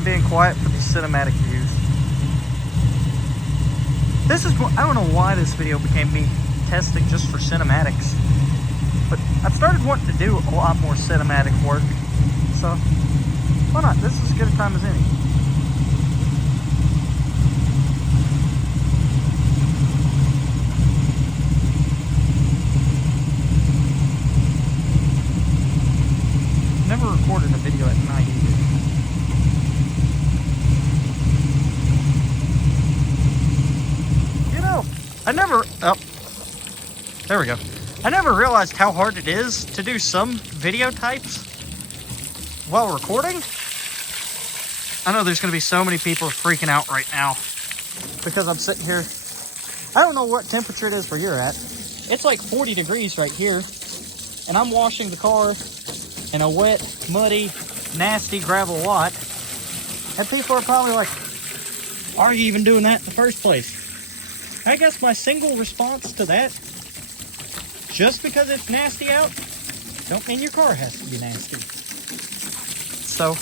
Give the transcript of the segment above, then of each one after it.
I'm being quiet for these cinematic views. This is, I don't know why this video became me testing just for cinematics, but I've started wanting to do a lot more cinematic work, so why not? This is as good a time as any. Never recorded a video at night either. You know, there we go. I never realized how hard it is to do some video types while recording. I know there's going to be so many people freaking out right now because I'm sitting here. I don't know what temperature it is where you're at. It's like 40 degrees right here, and I'm washing the car in a wet, muddy, nasty gravel lot. And people are probably like, why are you even doing that in the first place? I guess my single response to that, just because it's nasty out, don't mean your car has to be nasty. So,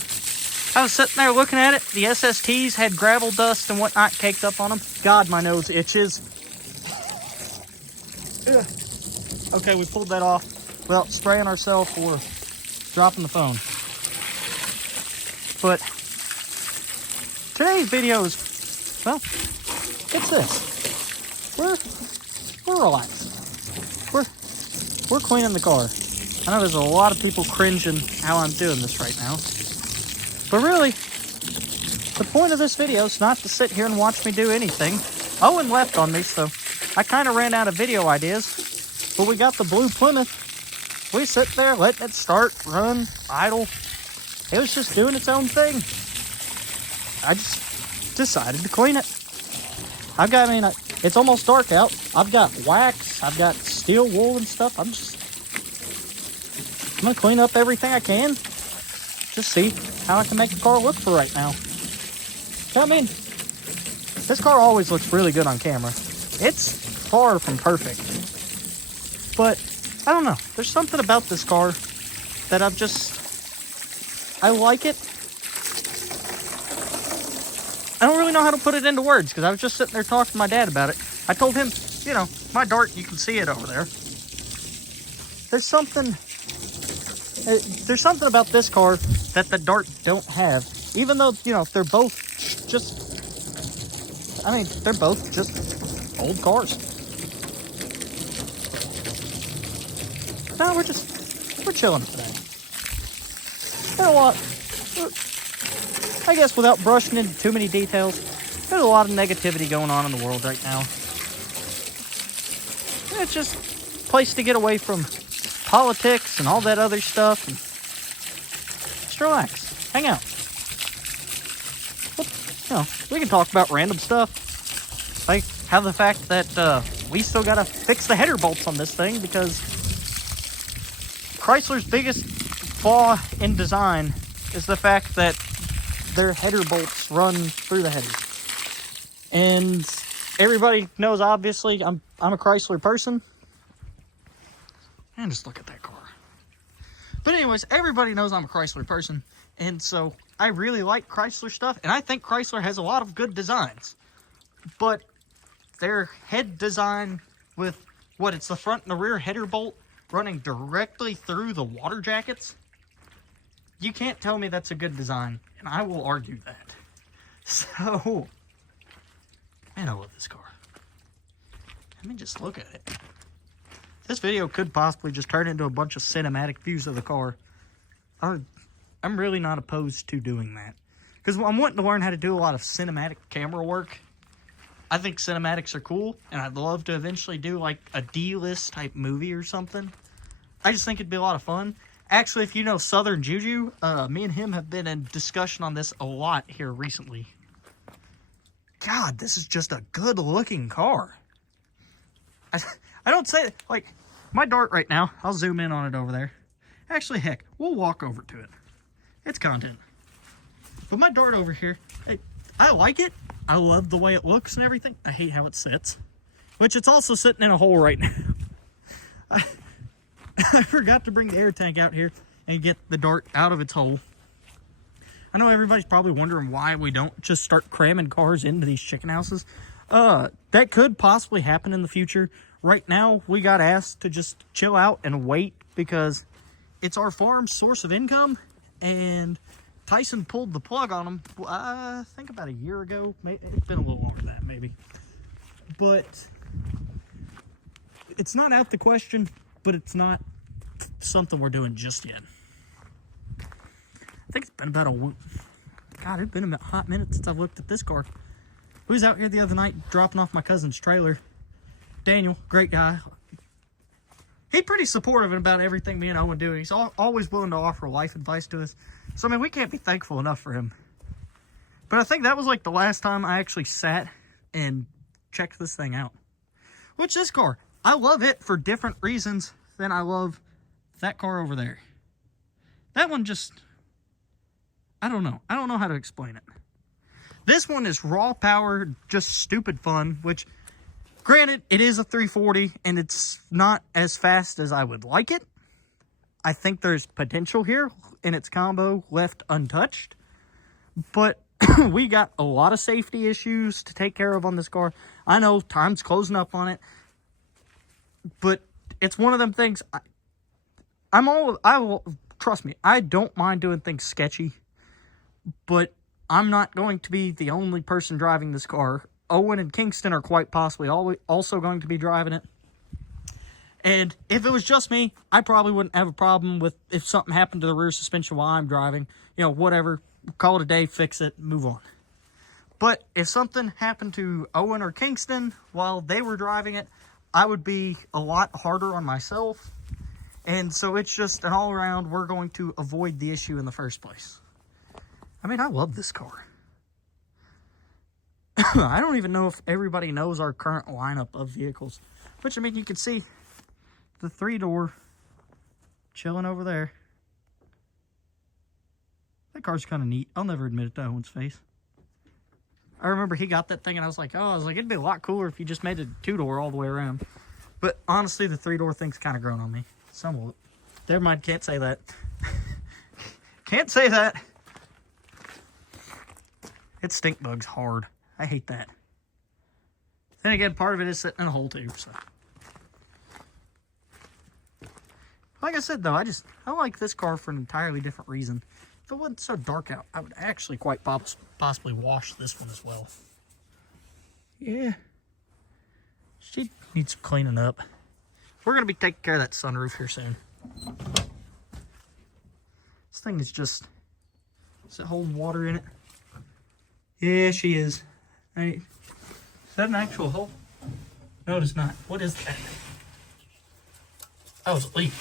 I was sitting there looking at it. The SSTs had gravel dust and whatnot caked up on them. God, my nose itches. Ugh. Okay, we pulled that off without spraying ourselves or dropping the phone. But today's video is, well, it's this. We're relaxed. We're cleaning the car. I know there's a lot of people cringing how I'm doing this right now. But really, the point of this video is not to sit here and watch me do anything. Owen left on me, so I kind of ran out of video ideas. But we got the blue Plymouth. We sit there, letting it start, run, idle. It was just doing its own thing. I just decided to clean it. It's almost dark out. I've got wax, I've got steel wool and stuff. I'm gonna clean up everything I can. Just see how I can make the car look for right now. I mean, this car always looks really good on camera. It's far from perfect. But I don't know. There's something about this car that I like it. I don't really know how to put it into words because I was just sitting there talking to my dad about it. I told him, you know, my Dart, you can see it over there. There's something about this car that the Dart don't have. Even though, you know, they're both just old cars. No, we're chilling today. You know what? I guess without brushing into too many details, there's a lot of negativity going on in the world right now. It's just a place to get away from politics and all that other stuff. And just relax. Hang out. You know, we can talk about random stuff. Like how the fact that we still gotta fix the header bolts on this thing because Chrysler's biggest flaw in design is the fact that their header bolts run through the headers. And everybody knows, obviously, I'm a Chrysler person. And just look at that car. But anyways, everybody knows I'm a Chrysler person. And so I really like Chrysler stuff. And I think Chrysler has a lot of good designs. But their head design with it's the front and the rear header bolt running directly through the water jackets. You can't tell me that's a good design, and I will argue that. So, man, I love this car. Let me just look at it. This video could possibly just turn into a bunch of cinematic views of the car. I'm really not opposed to doing that. Because I'm wanting to learn how to do a lot of cinematic camera work. I think cinematics are cool, and I'd love to eventually do like a D-list type movie or something. I just think it'd be a lot of fun. Actually, if you know Southern Juju, me and him have been in discussion on this a lot here recently. God, this is just a good-looking car. I don't say, like, my Dart right now, I'll zoom in on it over there. Actually, heck, we'll walk over to it. It's content. But my Dart over here, I like it. I love the way it looks and everything. I hate how it sits. Which it's also sitting in a hole right now. I forgot to bring the air tank out here and get the Dart out of its hole. I know everybody's probably wondering why we don't just start cramming cars into these chicken houses. That could possibly happen in the future. Right now, we got asked to just chill out and wait because it's our farm's source of income, and Tyson pulled the plug on them, I think about a year ago. It's been a little longer than that, maybe. But it's not out the question, but it's not something we're doing just yet. I think it's been about a week. God, it's been a hot minute since I've looked at this car. We was out here the other night dropping off my cousin's trailer. Daniel, great guy. He's pretty supportive about everything me and Owen do. He's always willing to offer life advice to us. So, I mean, we can't be thankful enough for him. But I think that was like the last time I actually sat and checked this thing out. Which, this car, I love it for different reasons than I love that car over there. That one just, I don't know. I don't know how to explain it. This one is raw power, just stupid fun, which, granted, it is a 340, and it's not as fast as I would like it. I think there's potential here in its combo left untouched. But we got a lot of safety issues to take care of on this car. I know time's closing up on it. But it's one of them things. Trust me, I don't mind doing things sketchy. But I'm not going to be the only person driving this car. Owen and Kingston are quite possibly also going to be driving it. And if it was just me, I probably wouldn't have a problem with if something happened to the rear suspension while I'm driving. You know, whatever. Call it a day, fix it, move on. But if something happened to Owen or Kingston while they were driving it, I would be a lot harder on myself. And so it's just an all-around, we're going to avoid the issue in the first place. I mean, I love this car. I don't even know if everybody knows our current lineup of vehicles. Which, I mean, you can see the 3-door chilling over there. That car's kind of neat. I'll never admit it to Owen's face. I remember he got that thing and I was like, it'd be a lot cooler if you just made it 2-door all the way around. But honestly, the 3-door thing's kind of grown on me. Somewhat. Never mind, can't say that. Can't say that. It stink bugs hard. I hate that. Then again, part of it is sitting in a hole too, so. Like I said, though, I like this car for an entirely different reason. If it wasn't so dark out, I would actually quite possibly wash this one as well. Yeah. She needs some cleaning up. We're going to be taking care of that sunroof here soon. This thing is just it holding water in it? Yeah, she is. Is that an actual hole? No, it is not. What is that? Oh, it's a leak.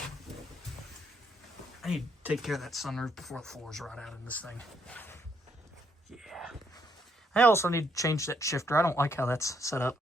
I need to take care of that sunroof before the floors rot out in this thing. Yeah. I also need to change that shifter. I don't like how that's set up.